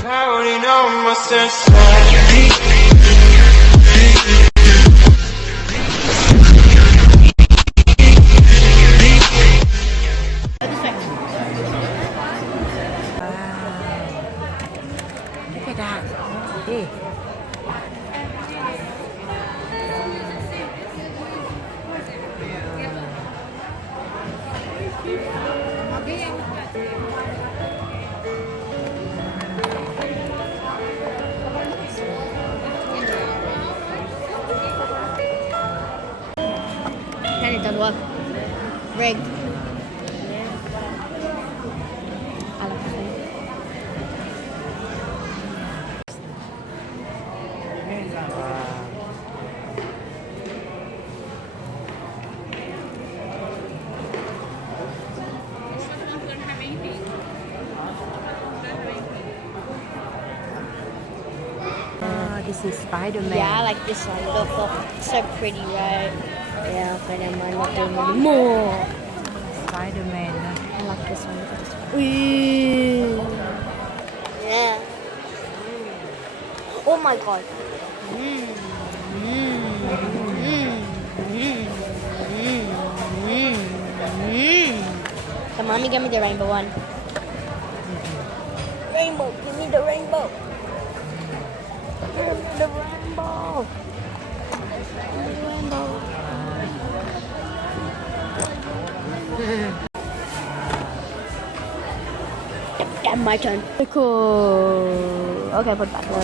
Shouting on my senses. Look at that. Hey. And it does work. Rigged. I like that thing. This is Spider-Man. Yeah, I like this one. Look, it's so pretty, right? Yeah, but I might not doing anymore. Spider-Man. I like this one. Look at this one. Ooh. Yeah. Oh my god. Come on, give me the rainbow one. Rainbow, give me the rainbow. Give me the rainbow. Give me the rainbow. Damn, my turn. Cool. Okay, put it back there.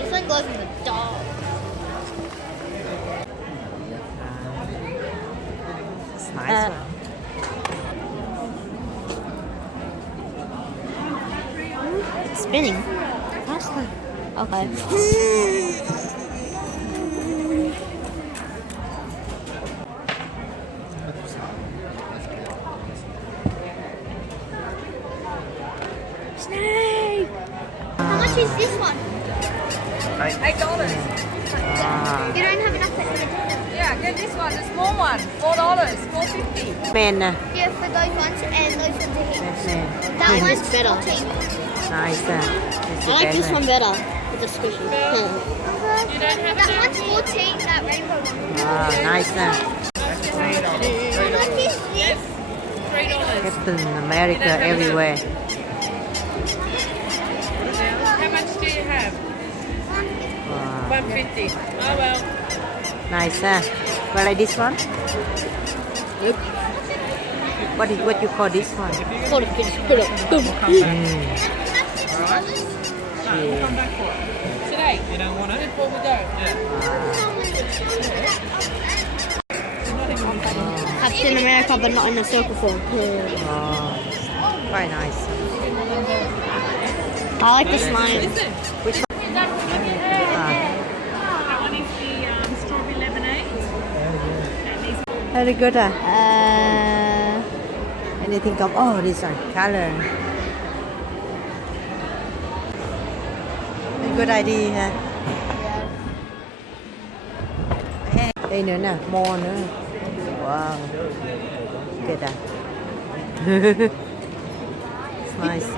This one goes in the dog. It's nice one. It's spinning. Okay. Snake! How much is this one? $8. You don't have enough for everything. Yeah, get this one, the small one. $4, $4.50. Man. Yeah, for those ones and those ones are here. Man. That one's better. Nice. I like this one better. With the squishy. You don't have That one's 14, that rainbow one. Nice. What is this? $3. Captain America everywhere. How much do you have? Wow. $1.50. Oh well. Nice. Well, like this one? Look. What you call this one? Hold it, put it. Boom. Alright. We'll come back for it. Today. You don't want it? Before we go. Captain America, but not in a circle form. Quite nice. I like the slime. Listen. Which one? That one is the strawberry lemonade. Very good. Anything of this one color. Good idea ha. Đây nữa nè, more nữa. Wow. Good. It's nice.